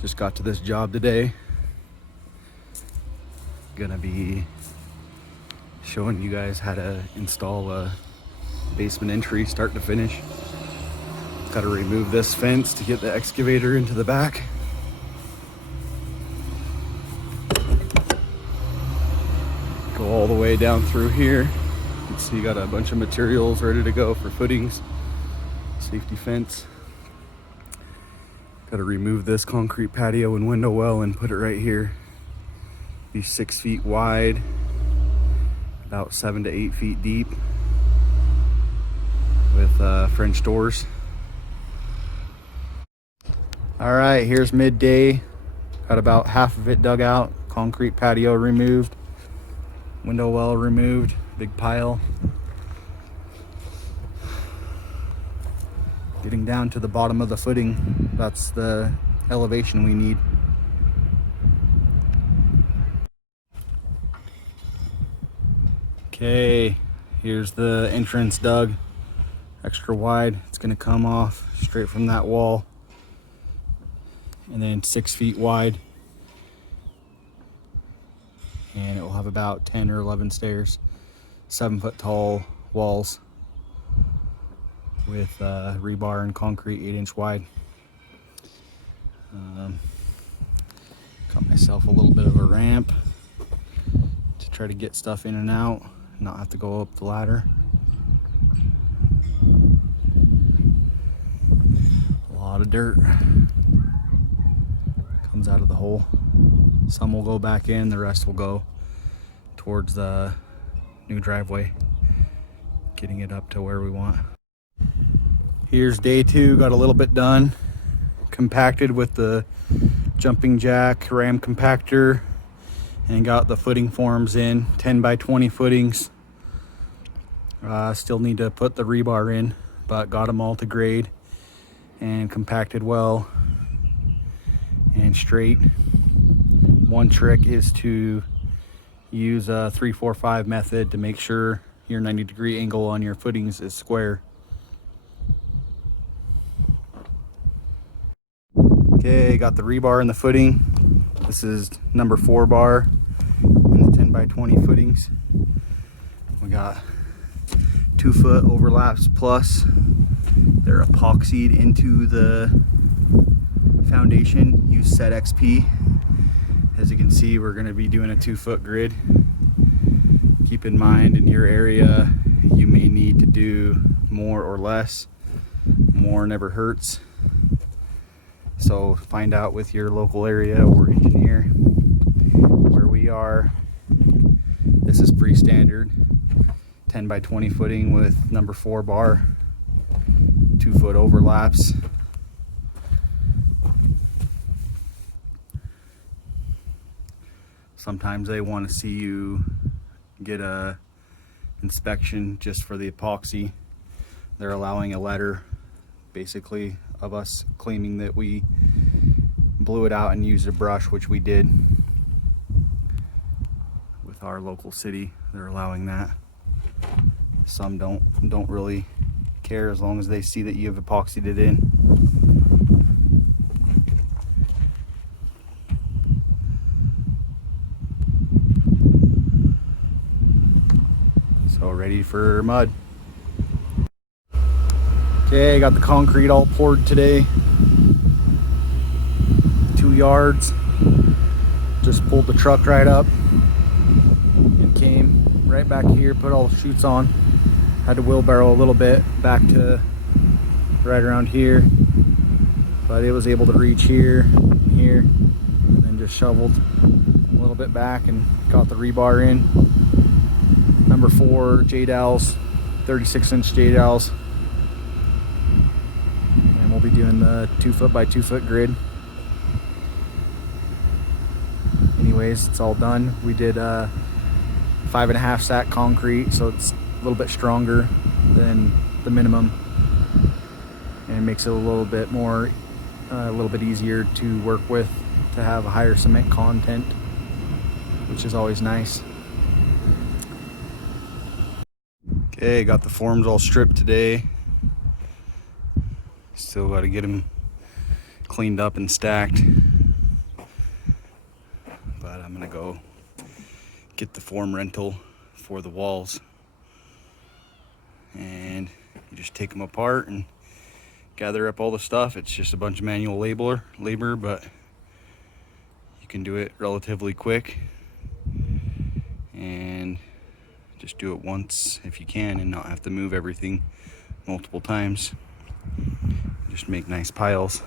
Just got to this job today. Gonna be showing you guys how to install a basement entry start to finish. Got to remove this fence to get the excavator into the back. Go all the way down through here. You can see got a bunch of materials ready to go for footings, safety fence. Got to remove this concrete patio and window well and put it right here. Be 6 feet wide, about 7 to 8 feet deep, with French doors. All right, here's midday. Got about half of it dug out, concrete patio removed, window well removed, big pile. Getting down to the bottom of the footing, that's the elevation we need. Okay, here's the entrance dug, extra wide. It's gonna come off straight from that wall, and then 6 feet wide. And it will have about 10 or 11 stairs, 7 foot tall walls with rebar and concrete 8-inch wide. Got myself a little bit of a ramp to try to get stuff in and out, not have to go up the ladder. A lot of dirt comes out of the hole. Some will go back in, the rest will go towards the new driveway, getting it up to where we want. Here's day 2, got a little bit done. Compacted with the jumping jack, ram compactor, and got the footing forms in, 10 by 20 footings. Still need to put the rebar in, but got them all to grade and compacted well and straight. One trick is to use a 3-4-5 method to make sure your 90-degree angle on your footings is square. Okay, got the rebar in the footing. This is number 4 bar in the 10 by 20 footings. We got 2 foot overlaps plus. They're epoxied into the foundation. Use Set XP. As you can see, we're going to be doing a 2 foot grid. Keep in mind, in your area, you may need to do more or less. More never hurts. So find out with your local area or engineer. Where we are, this is pretty standard. 10 by 20 footing with number 4 bar, 2 foot overlaps. Sometimes they want to see you get a inspection just for the epoxy. They're allowing a letter basically of us claiming that we blew it out and used a brush, which we did with our local city. They're allowing that. Some don't really care as long as they see that you have epoxied it in. So ready for mud. Okay, got the concrete all poured today. 2 yards. Just pulled the truck right up and came right back here, put all the chutes on. Had to wheelbarrow a little bit back to right around here, but it was able to reach here and here, and then just shoveled a little bit back and got the rebar in. Number 4 J-dowels, 36-inch J-dowels. And we'll be doing the 2 foot by 2 foot grid. Anyways, it's all done. We did 5.5 sack concrete, so it's a little bit stronger than the minimum, and it makes it a little bit more, a little bit easier to work with, to have a higher cement content, which is always nice. Okay, got the forms all stripped today. Still got to get them cleaned up and stacked. gonna go get the form rental for the walls, and you just take them apart and gather up all the stuff. It's just a bunch of manual labor, but you can do it relatively quick, and just do it once if you can and not have to move everything multiple times. Just make nice piles.